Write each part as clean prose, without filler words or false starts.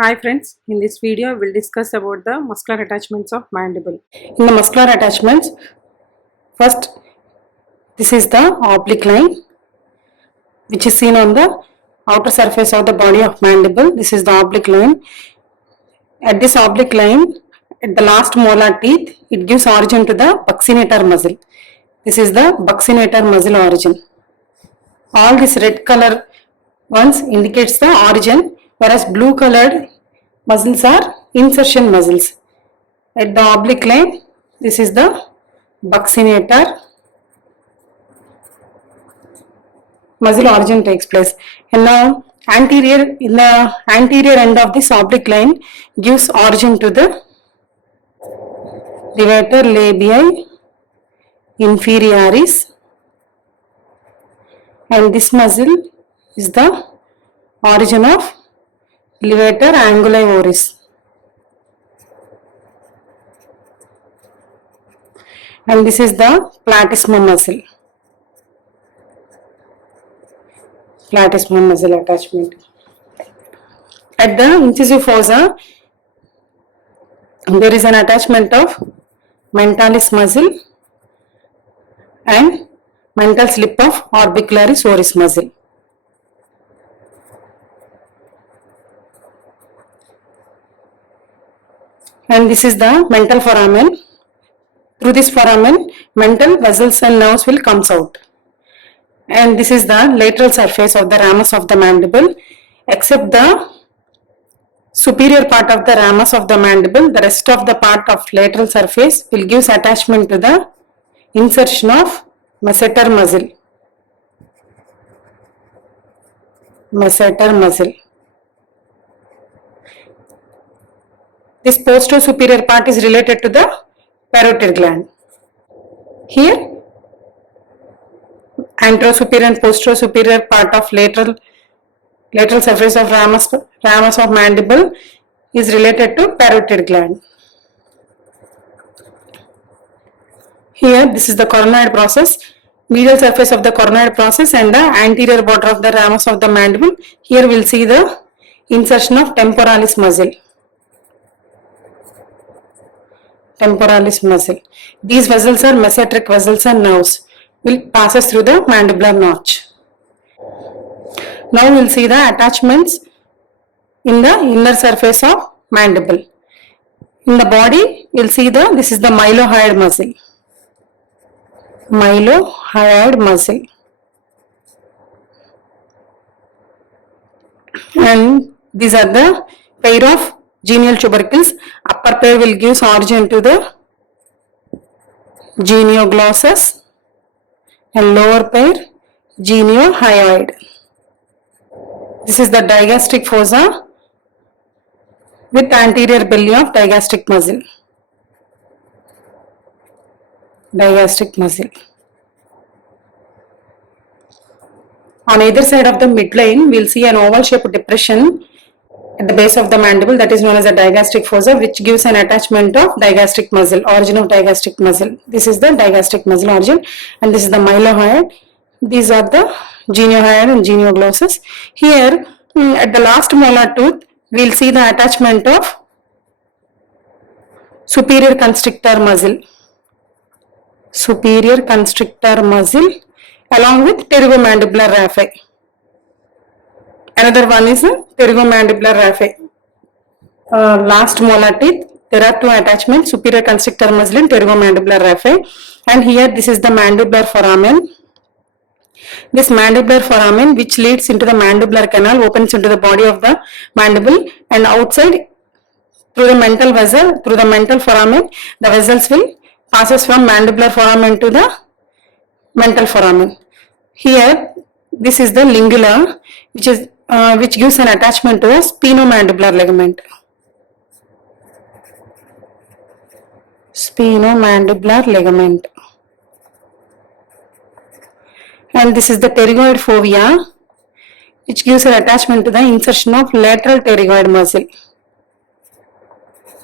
Hi friends, in this video we'll discuss about the muscular attachments of mandible. In the muscular attachments, first this is the oblique line which is seen on the outer surface of the body of mandible. This is the oblique line. At this oblique line, at the last molar teeth, it gives origin to the buccinator muscle. This is the buccinator muscle origin. All this red color ones indicates the origin, whereas blue colored muscles are insertion muscles. At the oblique line, this is the buccinator muscle origin takes place. And now in the anterior end of this oblique line gives origin to the levator labii inferioris, and this muscle is the origin of levator anguli oris. And this is the platysma muscle. Platysma muscle attachment. At the incisive fossa, there is an attachment of mentalis muscle and mental slip of orbicularis oris muscle. And this is the mental foramen. Through this foramen, mental vessels and nerves will comes out. And this is the lateral surface of the ramus of the mandible. Except the superior part of the ramus of the mandible, the rest of the part of lateral surface will give attachment to the insertion of masseter muscle. Masseter muscle. This posterior-superior part is related to the parotid gland. Here, anterosuperior and posterior-superior part of lateral surface of ramus of mandible is related to parotid gland. Here, this is the coronoid process, medial surface of the coronoid process and the anterior border of the ramus of the mandible. Here we will see the insertion of temporalis muscle. Temporalis muscle. These vessels are mesenteric vessels and nerves will passes through the mandibular notch. Now we will see the attachments in the inner surface of mandible. In the body, we will see this is the mylohyoid muscle. Mylohyoid muscle. And these are the pair of genial tubercles. Upper pair will give origin to the genioglossus and lower pair geniohyoid. This is the digastric fossa with anterior belly of digastric muscle. Digastric muscle. On either side of the midline, we will see an oval shaped depression at the base of the mandible, that is known as a digastric fossa, which gives an attachment of digastric muscle, origin of digastric muscle. This is the digastric muscle origin, and this is the mylohyoid. These are the geniohyoid and genioglossus. Here, at the last molar tooth, we will see the attachment of superior constrictor muscle. Superior constrictor muscle along with pterygomandibular raphe. Another one is pterygomandibular raphe. Last molar teeth, there are two attachments, superior constrictor muscle and pterygomandibular raphe. And here this is the mandibular foramen. This mandibular foramen, which leads into the mandibular canal, opens into the body of the mandible, and outside through the mental vessel, through the mental foramen, the vessels will passes from mandibular foramen to the mental foramen. Here, this is the lingula, which gives an attachment to the sphenomandibular ligament. Sphenomandibular ligament. And this is the pterygoid fovea, which gives an attachment to the insertion of lateral pterygoid muscle.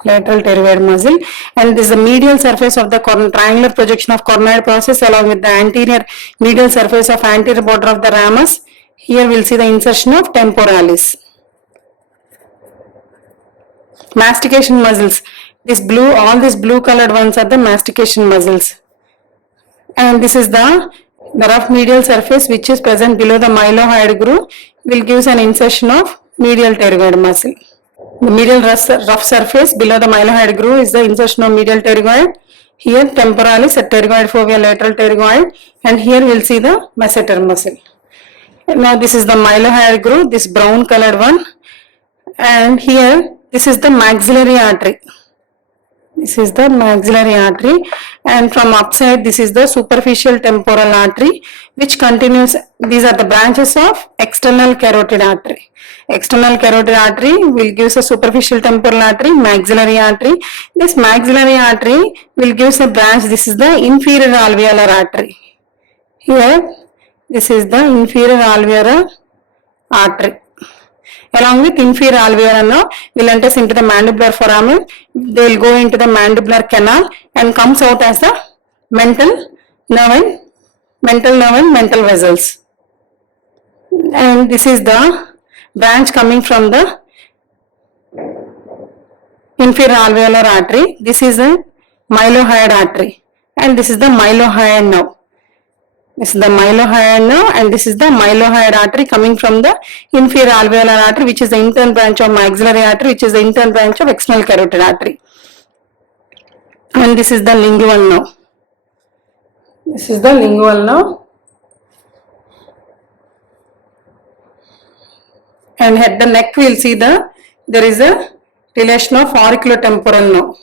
Lateral pterygoid muscle. And this is the medial surface of the triangular projection of coronoid process along with the anterior medial surface of anterior border of the ramus. Here we will see the insertion of temporalis. mastication muscles. This blue, all these blue colored ones are the mastication muscles. And this is the rough medial surface which is present below the mylohyoid groove will gives an insertion of medial pterygoid muscle. The medial rough surface below the mylohyoid groove is the insertion of medial pterygoid. Here temporalis at pterygoid fovea lateral pterygoid, and here we'll see the masseter muscle. And now this is the mylohyoid groove, this brown colored one, and here this is the maxillary artery. This is the maxillary artery, and from upside this is the superficial temporal artery which continues. These are the branches of external carotid artery. External carotid artery will give a superficial temporal artery, maxillary artery. This maxillary artery will give a branch. This is the inferior alveolar artery. Here this is the inferior alveolar artery. Along with inferior alveolar now will enter into the mandibular foramen. They will go into the mandibular canal and comes out as the mental nerve and mental vessels. And this is the branch coming from the inferior alveolar artery. This is a mylohyoid artery, and this is the mylohyoid nerve. This is the mylohyoid nerve, and this is the mylohyoid artery coming from the inferior alveolar artery, which is the intern branch of maxillary artery, which is the intern branch of external carotid artery. And this is the lingual nerve. This is the lingual nerve. And at the neck we will see there is a relation of auriculotemporal nerve.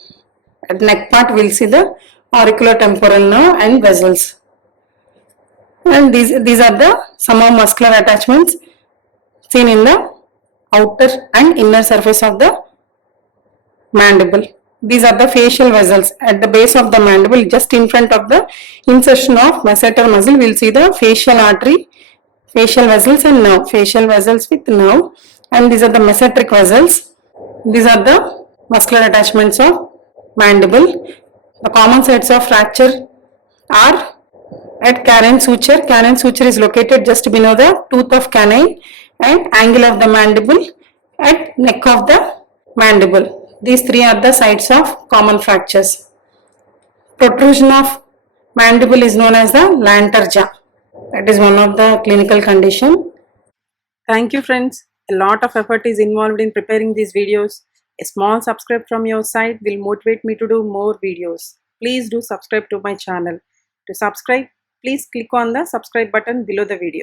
At neck part we will see the auriculotemporal nerve and vessels. And these are the some of muscular attachments seen in the outer and inner surface of the mandible. These are the facial vessels at the base of the mandible, just in front of the insertion of masseter muscle. We will see the facial artery, facial vessels and nerve. Facial vessels with nerve, and these are the masseteric vessels. These are the muscular attachments of mandible. The common sites of fracture are at canine suture. Canine suture is located just below the tooth of canine and angle of the mandible at neck of the mandible. These three are the sites of common fractures. Protrusion of mandible is known as the plantar jaw. That is one of the clinical condition. Thank you friends. A lot of effort is involved in preparing these videos. A small subscribe from your side will motivate me to do more videos. Please do subscribe to my channel. To subscribe, please click on the subscribe button below the video.